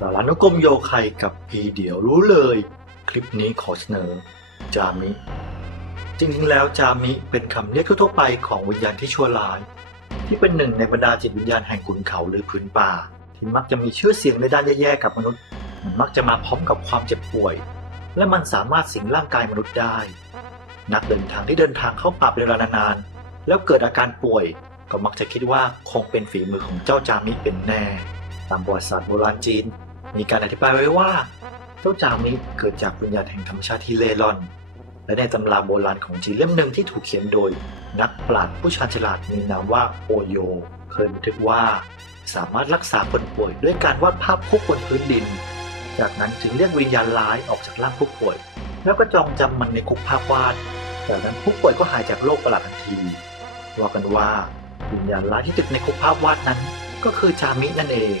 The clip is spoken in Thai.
สารานุกรมโยไคกับพีเดี๋ยวรู้เลย คลิปนี้ขอเสนอ จามิ จริงๆ แล้วจามิเป็นคำเรียกทั่วไปของวิญญาณที่ชั่วร้าย ที่เป็นหนึ่งในบรรดาจิตวิญญาณแห่งขุนเขาหรือพื้นป่า ที่มักจะมีชื่อเสียงในด้านแย่ๆกับมนุษย์ มันมักจะมาพร้อมกับความเจ็บป่วย และมันสามารถสิงร่างกายมนุษย์ได้ นักเดินทางที่เดินทางเข้าป่าเป็นเวลานานๆแล้วเกิดอาการป่วย ก็มักจะคิดว่าคงเป็นฝีมือของเจ้าจามิเป็นแน่ตามประวัติศาสตร์โบราณจีน มีการอธิบายไว้ว่า เจ้าจามิเกิดจากวิญญาณแห่งธรรมชาติที่เล่ร่อน และในตำราโบราณของจีนเล่มหนึ่งที่ถูกเขียนโดย นักปราชญ์ผู้ชาญฉลาดมีนามว่าโอโย เคยบันทึกว่า สามารถรักษาคนป่วยด้วยการวาดภาพคุกบนพื้นดิน จากนั้นจึงเรียกวิญญาณร้ายออกจากร่างผู้ป่วย แล้วก็จองจำมันในคุกภาพวาดจากนั้นผู้ป่วยก็หายจากโรคประหลาดทันทีว่ากันว่าวิญญาณร้ายที่ติดในคุกภาพวาดนั้น ก็คือจามินั่นเอง